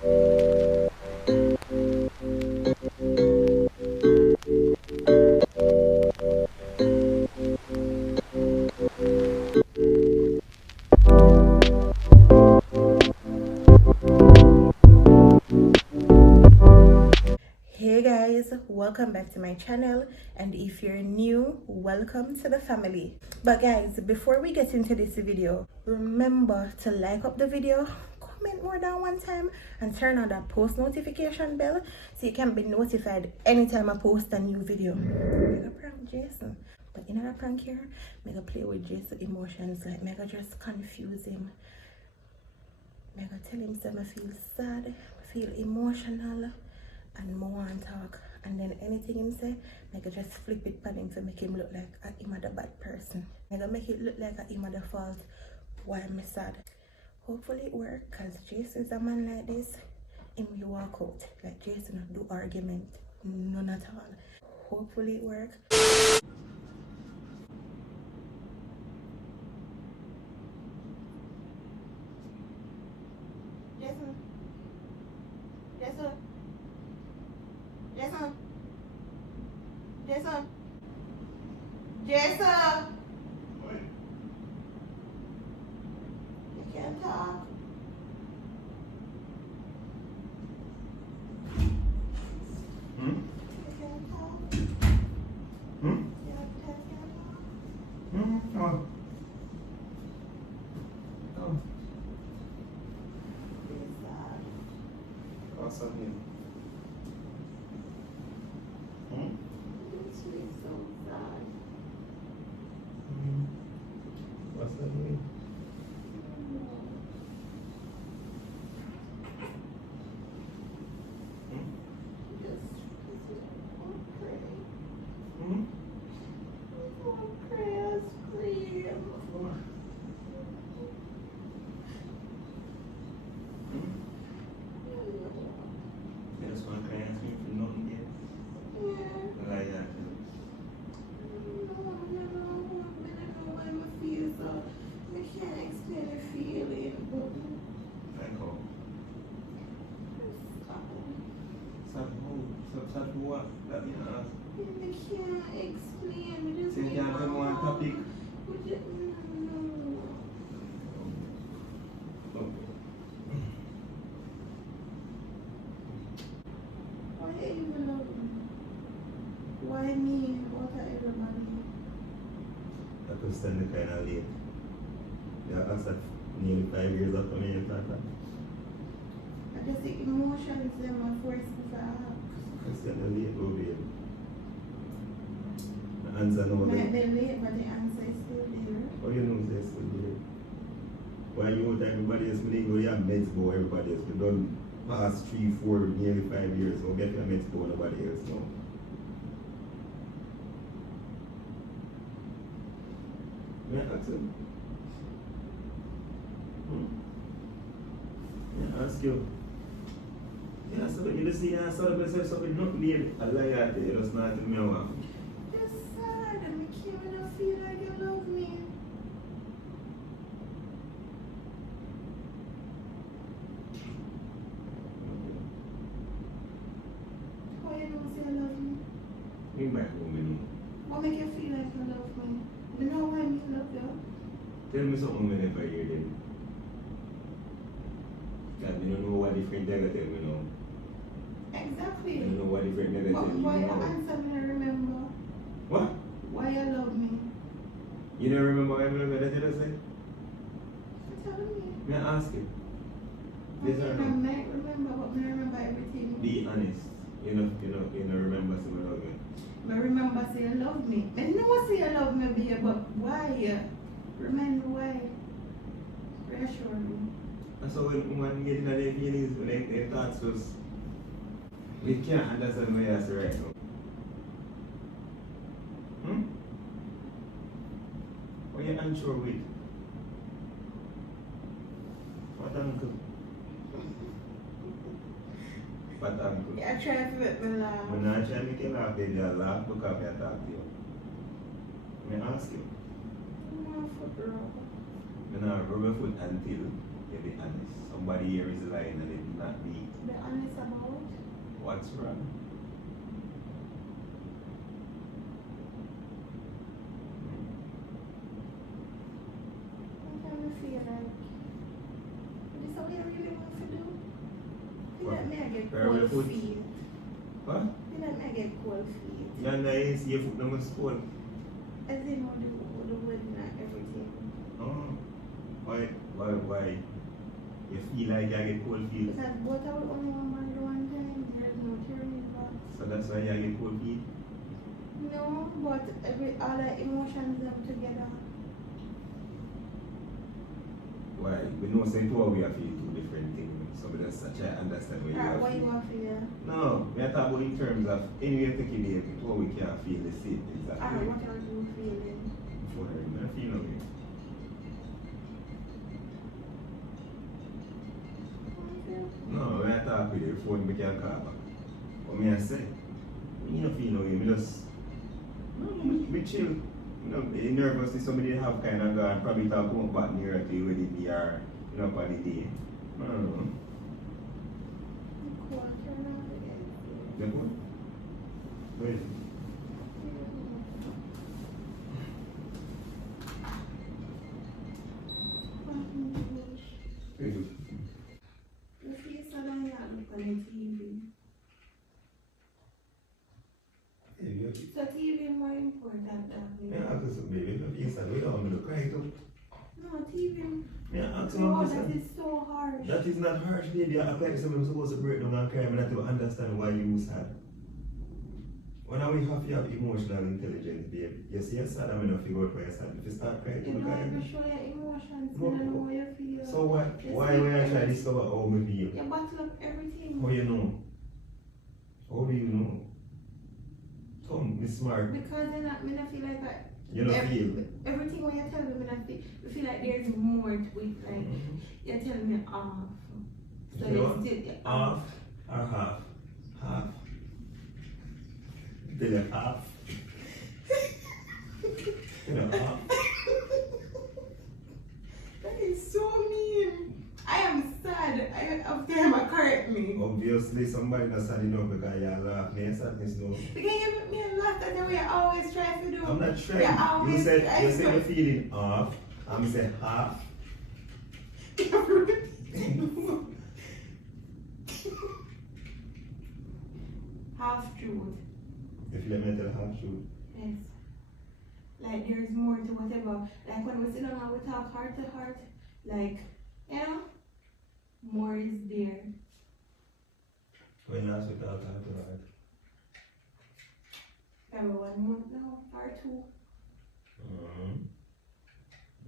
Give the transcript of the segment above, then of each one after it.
Hey guys, welcome back to my channel, and if you're new, welcome to the family. But guys, before we get into this video, remember to like up the video, comment more than one time, and turn on that post notification bell so you can be notified anytime I post a new video. Mega prank Jason. But in that prank here, mega play with Jason's emotions, like mega just confuse him. Mega tell him that I feel sad, I feel emotional, and more and talk, and then anything him say, I can just flip it on him to make him look like him a the bad person. I can make it look like him a the fault why I'm sad. Hopefully it work, cause Jason's a man like this, him will walk out. Like Jason do argument, none at all. Hopefully it work. Jason. Jason. Jason. Jason. Jason. You can't talk. Hmm? You can't talk. Hmm? You can't talk. Hmm? Oh. Oh. He's sad. What's happening? Hmm? He's so sad. Hmm. What's happening? Hmm? Just pray. Hmm? Pray or scream. Oh. Hmm? You just want to cry and scream for nothing yet? Yeah. Like that. I can't explain the feeling, but Like how? stop. Stop who? Stop what? That you ask. I can't explain. We just So you can't tell me one topic? We just, no. Why even why me? What are everybody? I could stand the kind of late. Yeah, that's like nearly 5 years after me you thought that. I just the emotions them are forced to ask. I stand the late over here. The answer no Might there. be late, but the answer is still there. How you know they're still there? Why you out everybody else when you have meds go everybody else? We done past 3, 4, nearly 5 years. We'll get your meds go nobody else now. May I ask him? May I ask you? Yeah, so you just see I saw the myself something not near a liar there, you just not tell me how. It's sad. I can't feel like you love me. How you know say you love me? Me back home, you know. What make you feel like you love me? You know why me love you? Tell me something when I hear them. God, you don't know what different thing I tell me now. Exactly. You don't know what different thing I tell But you why you now. answer me? I remember. What? Why you love me? You don't remember what I remember that you said? You tell me. May I ask you? I Yes or no? might remember, but I remember everything. Be honest. You know, remember some love me. But remember, say you love me. I know say you love me, baby, but why? Remind me why. Reassure me. And so when get in their feelings, when their thoughts was, we can't understand what you say right now. Hmm? What you unsure with? What uncle? What uncle? Yeah, try to make me laugh. When I try to make you laugh, they just laugh because I talk to you. May I ask you? No, for girl. When I rub your foot until you be honest. Somebody here is lying and it not be What's wrong? Sometimes I feel like this is what I really want to do. Feel like me I get Where will cold put? feet. What? Feel like me I get cold feet. Young guys, your foot number school. As in all the wedding and everything. Oh. Why? You feel like you get cold feet. Because both are only one band one time, there's no turning back. So that's why you get cold feet. No, but all the emotions them together. Why? We know say two we are feeling two different things. So we just try to understand what you are What you feeling. want to feel? No, we are talking about in terms of anyway taking the two we can feel the same exactly. What are you feeling? For I feel okay. No, when I talk with your phone, we can call back. What me I say? Me no feel no way, me just me chill. You know, be nervous if somebody have kind of gone, probably talk come back nearer to you when it be or you know on the day. I don't know. The what? Wait. Very good. If you saw that look on the TV. Yeah, you So TV more important than me. may I ask you something, baby? If you said we don't want me to cry too. No, TV. May I ask you Oh, one that question? is so harsh. That is not harsh, baby. I act like someone supposed to break down and cry, but not to understand why you sad. When we have to have emotional intelligence, baby. You see, you're sad, I'm gonna figure out why you're sad. If you start crying, You you don't cry. ever show your emotions, No. you don't know how you feel. So what? You Why see, when I try to discover how me feel? you bottle up everything. How you know? How do you know? Come, be smart. Because then me not feel like that. You don't feel. Everything when you tell me, I feel like there's more to it. Like you're telling me off. So You know? you still Half or half? Half. Tell you half. You know, half. That is so mean. I am sad. After him, correct me. Obviously, somebody not sad enough because you laugh. Me sadness no. Because you make me laugh that the way I always try to do. I'm not You trying. always You try said to- you're feeling off. I'm saying half. Half truth. If you let me tell half truth. Yes. Like there's more to whatever. Like when we sit down and we talk heart to heart, like, you know, more is there. When last we talk heart to heart. Every 1 month now, or 2.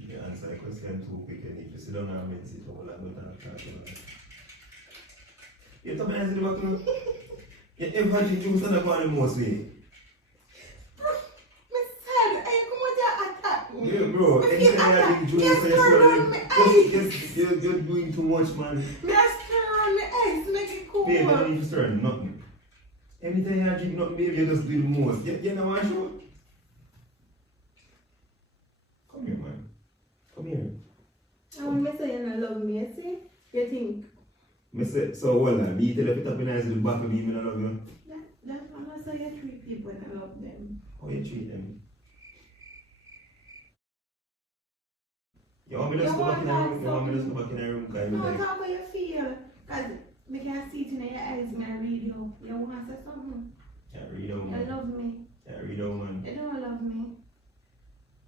You answer the question too quick, and if you sit down and meditate, how long we talk heart to heart? You tell me I see the back now. You ever did you stand up on the most way? Me sad, I come with your attack me. Yeah, bro. Anytime I think you Yes, say turn something, you're doing too much, man. Me a stir on my eyes, make it cool. Babe, you don't need to stir nothing. Anytime you drink nothing, baby, you just do the most. You know what I show? Come here, man. Come here. And when I say you don't love me, you see, you think, Me say, so hold on, me tell you to up in eyes with the back of me, I love you. that's how you treat people and I love them. How you treat them? You want me to just go back in the room? You want me to just go back in the room? Because No, you like, talk how you feel. Because me can see it in your eyes, me I read you. You want to say something. can't read out, You man. love me. Can't read out, man. You don't love me.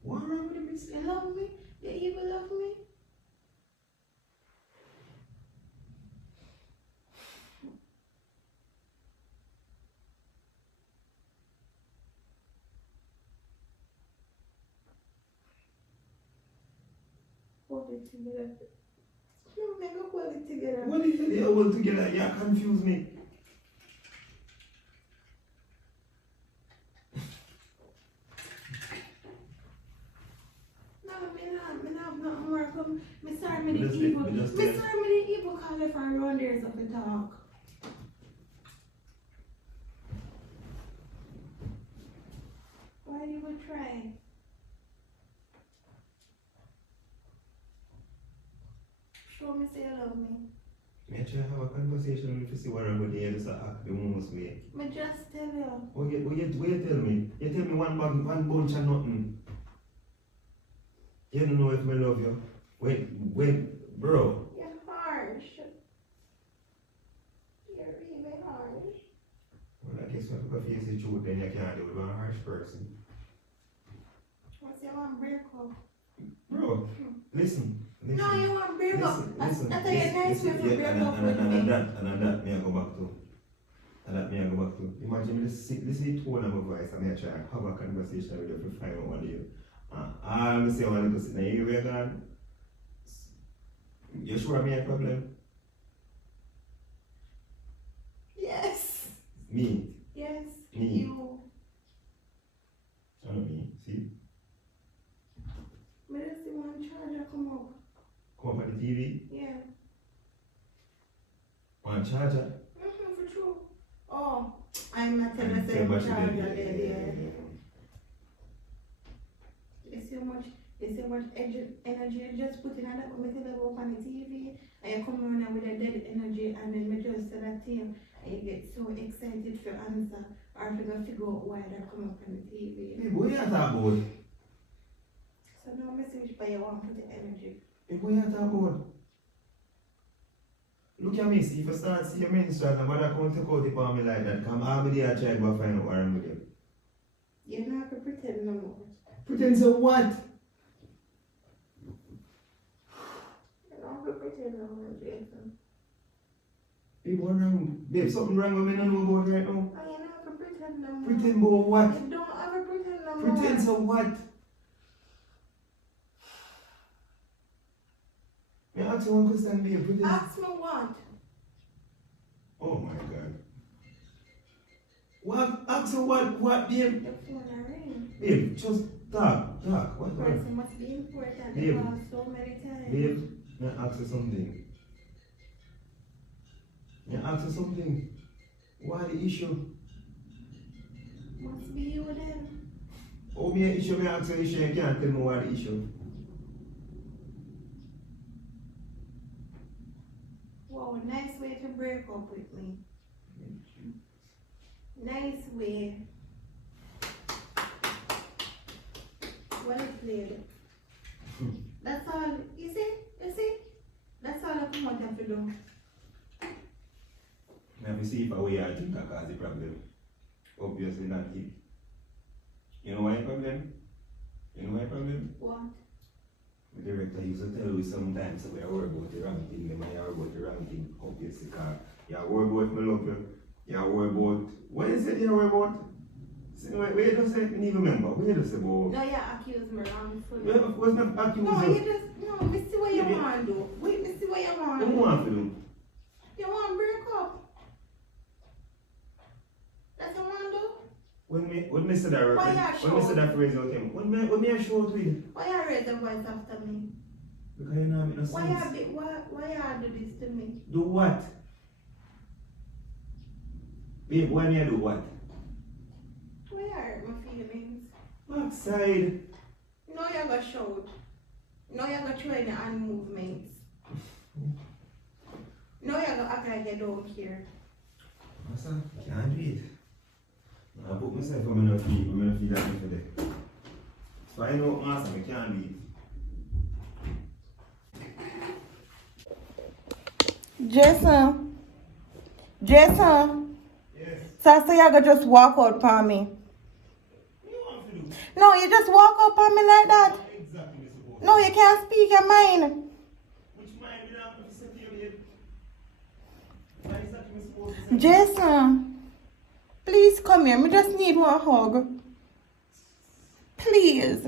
What wrong with the miss? You love me. You even love me. Hold it together. You make us hold it together. What is it you all together? You confuse me. No, me not have nothing more. Come, me sorry me Me the just evil. let- me just Me let- sorry me the evil call it for around there of the talk. Why you would try? Show me say you love me. Me try to have a conversation with you, see what I'm going to hear, just act the most way. I just tell you. What you tell me? You tell me one bunch of nothing. You don't know if I love you. Wait, bro. You're harsh. You're really harsh. Well, I guess you have to face the truth, then you can't deal with a harsh person. What's your one break up? Bro, listen. No, you want break up. Listen. I thought you're nice way to break up with me. And that me I go back to. Imagine this is the tone of my voice and I try to have a conversation with you to find out what you. All I say I want to sit in your gone. You sure me a problem? Yes. Me? Yes. Me? You. I don't me. See? I just see one charger come up. Come up on the TV? Yeah. One charger? For true. Oh, I'm not telling you Tell what you charger did. there. You see how much energy you just put in that when you go up on the TV and you come around with a dead energy and then you just say that thing and you get so excited for answer or to go figure out why they come up on the TV. Hey, what you talking about? So no message but you want to put the energy. Hey, what you talking about? Look at me, see if I start seeing your minister and nobody come take out upon me like that, come all day I try to find out what I'm with you. You're not going to pretend no more. Pretend so what? You're not going to pretend no more, Jason. Hey, what wrong? Babe, something wrong with me, I don't know about right now. Oh, you're not going to pretend no more. Pretend about what? You don't ever pretend no more. Pretend so what? Me ask you one question, babe. Pretend. Ask me what? Oh my God. What? Ask you what, babe? Your phone a ring. Babe, just talk. What? Person must be important. Babe. They call so many times. Babe, me ask you something. Me ask you something. What the issue? Must be you then. Oh, me issue, me ask you issue, you can't tell me what the issue. Wow, nice way to break up with me. Nice way. Well played. That's all. You see? That's all I come out have to do. Let me see if I way I think I cause the problem. Obviously not it. You know why the problem? What? The director used to tell you sometimes that we are worried about the wrong thing, then we are worried about the wrong thing, obviously, because you are worried about my love you, you are worried about, what is it you are worried about? See, where you just say, I don't even remember, where you just say about? No, you accuse me wrongfully. Well, of course not accuse No, you. you just, no, me see what you want to do. Wait, me see what you want What to do you do. want to do? You want to break up? That's what you want to do? When me say that, Why you when me say that phrase out him, when me a show it with? Why you raise the voice after me? Because you know make no Why sense. you do this to me? Do what? Babe, when you do what? Why you hurt my feelings? Backside. No, you go shout. No, you go try the hand movements. No, you go act like you don't care. Master, can't do it. I put myself on my feet, I'm going to feel that today. So I know, master, I can't do it. Jason. Yes. So I say you go just walk out for me. What do you want to do? No, you just walk out for me like that. What exactly is supposed to No, you can't speak your mind. Which mind did I have to say to you, babe? What exactly is supposed to say? Jason, please come here. Me just need one hug. Please.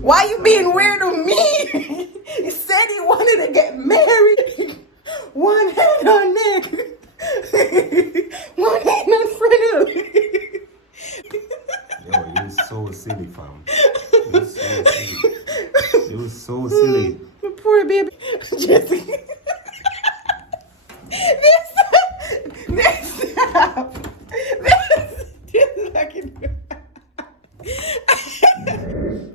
Why you being weird with me? He said he wanted to get married. One hand on neck. One hand on front. Yo, you so silly, fam. You so silly. You so silly. My poor baby. Jesse. This stop. This fucking.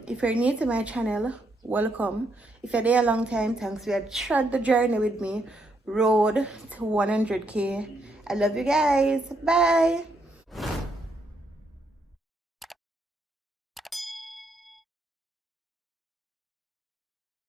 If you're new to my channel, welcome. If If you're there a long time, thanks for trod the journey with me. Road to 100K. I love you guys. Bye.